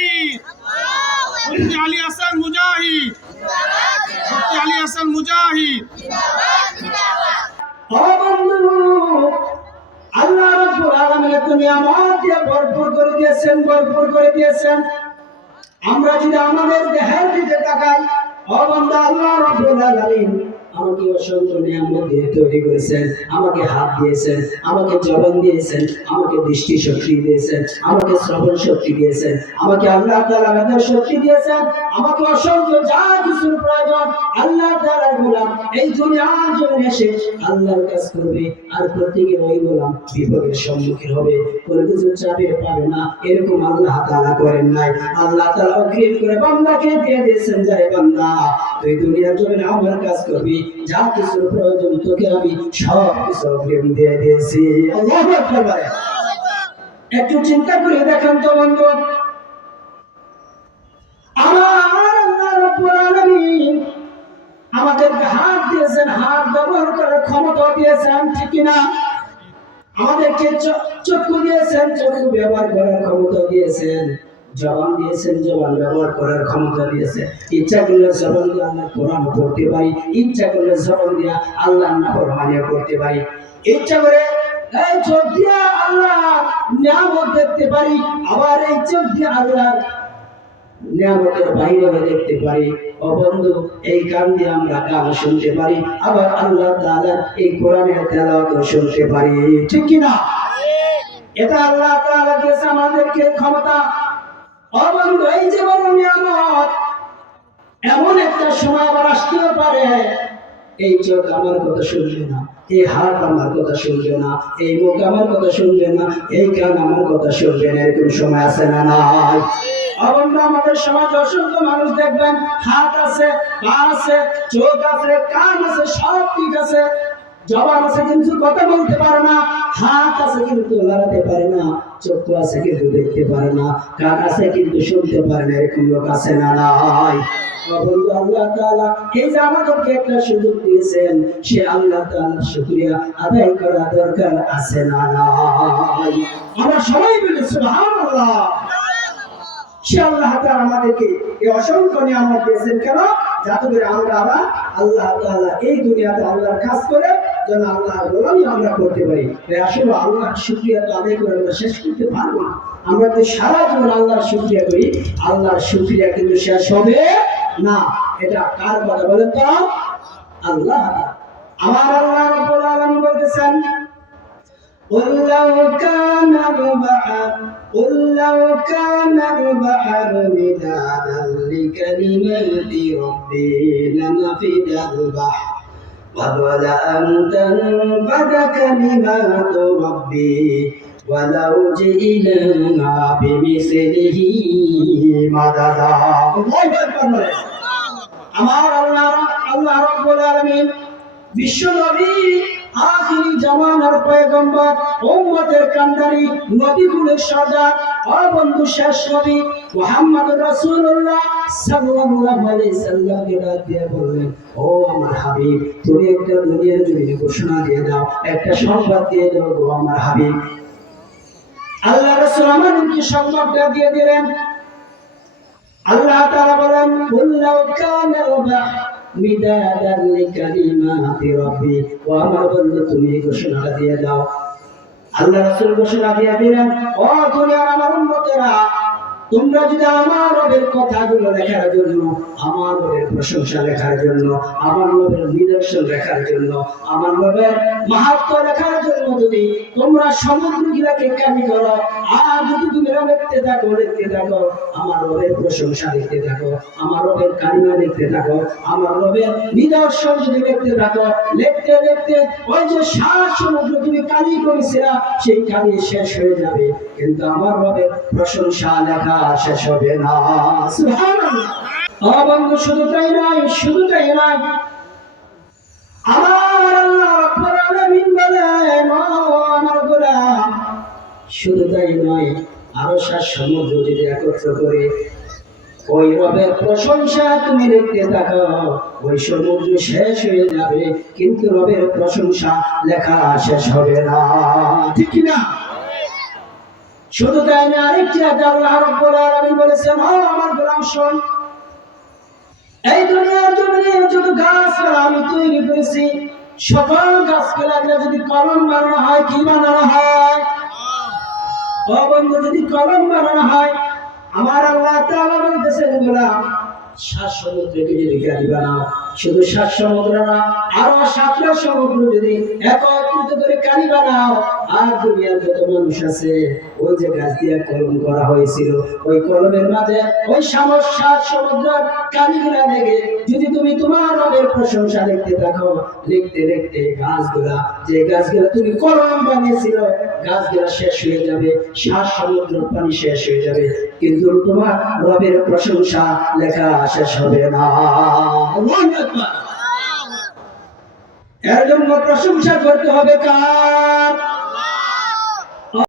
মুজাহিদ। মুফতি আলী হাসান মুজাহিদ। মুফতি আলী হাসান মুজাহিদ। তুমি আমাকে ভরপুর করে দিয়েছেন, ভরপুর করে দিয়েছেন। আমরা যদি আমাদের দেহের দিকে তাকাই, ও বন্ধু আল্লাহ রাব্বুল আলামিন আমাকে অসংখ্য নিয়ামত দিয়ে তৈরি করেছেন, আমাকে হাত দিয়েছেন, আমাকে জবান দিয়েছেন, আমাকে দৃষ্টি শক্তি দিয়েছেন, আমাকে শ্রবণ শক্তি দিয়েছেন, আমাকে আল্লাহ তাআলা মেধার শক্তি দিয়েছেন, আমাকে অসংখ্য যা কিছুর প্রয়োজন, আল্লাহ তাআলার গোলাম এই দুনিয়ার জন্য এসে আল্লাহর কাজ করবে, আর প্রত্যেকে ওই গোলাম বিপদের সম্মুখীন হবে। কোনো কিছু চাপে পাবে না, এরকম আল্লাহ তাআলা করেন নাই। আল্লাহ তাআলা অগ্রিম করে বান্দাকে দিয়ে দিয়েছেন যাই বান্দা, তুই দুনিয়ার জন্য আমার কাজ করবি যা কিছুর প্রয়োজন তোকে আমি সব কিছু অগ্রিম দিয়ে দিয়েছি। একটু চিন্তা করে দেখেন তো বন্ধু। আমাদেরকে হাত দিয়েছেন, হাত ব্যবহার করার ক্ষমতা দিয়েছেন, ঠিক না আমাদেরকে চক্ষু দিয়েছেন, চক্ষু ব্যবহার করার ক্ষমতা দিয়েছেন। জবান দিয়েছেন, জবান ব্যবহার করার ক্ষমতা দিয়েছেন ইচ্ছা করলে জবান দিয়ে আল্লাহ কোরআন পড়তে পারি, ইচ্ছা করলে জবান দিয়ে আল্লাহ নাফরমানিয়া করতে পারি। ইচ্ছা করে, এই চোখ আল্লাহ নিয়ামত দেখতে পারি, আবার এই চোখ দিয়ে আল্লাহ নিয়ামতের দেখতে পারি। ও বন্ধু, এই কান দিয়ে আমরা গান শুনতে পারি, আবার আল্লাহ তাআলা এই কোরআনের তেলাওয়াত শুনতে পারি। ঠিক না এটা আল্লাহ তাআলা দিয়েছে আমাদেরকে ক্ষমতা। ও বন্ধু এই যে বড় নিয়ামত, এমন একটা সময় আবার আসতেও পারে। এই চোখ আমার কথা শুনবে না, এই হাত আমার কথা শুনবে না, এই মুখ আমার কথা শুনবে না, এই কান আমার কথা শুনবে না, এরকম সময় আছে না নাই? অবন্ধ আমাদের সমাজ অসংখ্য মানুষ দেখবেন, হাত আছে, পা আছে, চোখ আছে, কান আছে, সব ঠিক আছে, জবান আছে কিন্তু কথা বলতে পারে না, হাত আছে কিন্তু লড়াতে পারে না। চক্ষু আছে কিন্তু দেখতে পারে না, কান আছে কিন্তু শুনতে পারে না, এরকম লোক আছে না নাই। আমরা আল্লাহ অসংখ্য কেন? আমরা আল্লাহ এই দুনিয়াতে আল্লাহর কাজ করে যেন আল্লাহর গোলামি আমরা করতে পারি তাই আসলে আল্লাহর শুকরিয়া তো আদায় করে আমরা শেষ করতে পারবো না আমরা যদি সারা জীবন আল্লাহর শুকরিয়া করি আল্লাহর শুকরিয়া কিন্তু শেষ হবে না এটা কার কথা বলেন তো আল্লাহ আমার আল্লাহ রাব্বুল আলামিন বলতেছেন قل لو كان البحر قل لو كان البحر مدادا لكلمات ربي لنفد البحر قبل أن تنفد كلمات ربي ولو جئنا بمثله مددا الله أكبر আমার আল্লাহ আল্লাহ রব্বুল আলামিন বিশ্ব নবী একটা দুনিয়ার দিয়ে দাও গো আমার হাবিব। আল্লাহ রাসূল আমাদেরকে সংবাদটা দিয়ে দিলেন। আল্লাহ তাআলা বলেন মিদাদান লিকালিমাতি রাব্বি। ও আমার বন্ধু, তুমি এই ঘোষণাটা দিয়ে দাও। আল্লাহ রাসূল ঘোষণা দিয়ে দিলেন, ও দুনিয়ার আমার উম্মতেরা তোমরা যদি আমার রবের কথাগুলো লেখার জন্য, আমার রবের প্রশংসা লেখার জন্য, আমার রবের নিদর্শন লেখার জন্য, আমার রবের মাহাত্ম লেখার জন্য যদি তোমরা সমুদ্র গিলাকে কামি করো, আর যদি তুমি লিখতে থাকো লিখতে থাকো, আমার রবের প্রশংসা লিখতে থাকো, আমার রবের কালিমা লিখতে থাকো, আমার রবের নিদর্শন যদি লিখতে থাকো লিখতে লিখতে ওই যে সাত সমুদ্র তুমি কালি করেছিলা সেই কালি শেষ হয়ে যাবে। কিন্তু আমার রবের প্রশংসা লেখা শেষ হবে না। সুবহানাল্লাহ। শুধু তাই নয়, শুধু তাই নয়। আমার আল্লাহ আমার শুধু তাই নয়, আরও সাত সমুদ্র যদি একত্র করে ওই রবের প্রশংসা তুমি লিখতে থাকো, ওই সমুদ্র শেষ হয়ে যাবে, কিন্তু রবের প্রশংসা লেখা শেষ হবে না। ঠিক কি না শুধু তাই না আরেকটি আয়াতে আল্লাহ বলেছেন, ও আমার গোলাম শোন, এই দুনিয়ার জমিনে যত গাছপালা আমি তৈরি করেছি, সকল গাছপালা যদি কলম বানানো হয়, কি বানানো হয়? ও বন্ধু, যদি কলম বানানো হয়, আমার আল্লাহ তাআলা বলতেছেন, গোলাম, সাত সমুদ্রকে যদি গাড়ি বানাও, শুধু সাত সমুদ্র না, আরও সাতটা সমুদ্র যদি একত্রিত গাছ দিয়ে যদি তুমি তোমার রবের প্রশংসা লিখতে থাকো, লিখতে লিখতে গাছগুলা, যে গাছগুলা তুমি কলম বানিয়েছিল, গাছগুলা শেষ হয়ে যাবে, সাত সমুদ্র পানি শেষ হয়ে যাবে, কিন্তু তোমার রবের প্রশংসা লেখা শেষ হবে না। এর জন্য প্রশংসা করতে হবে কার?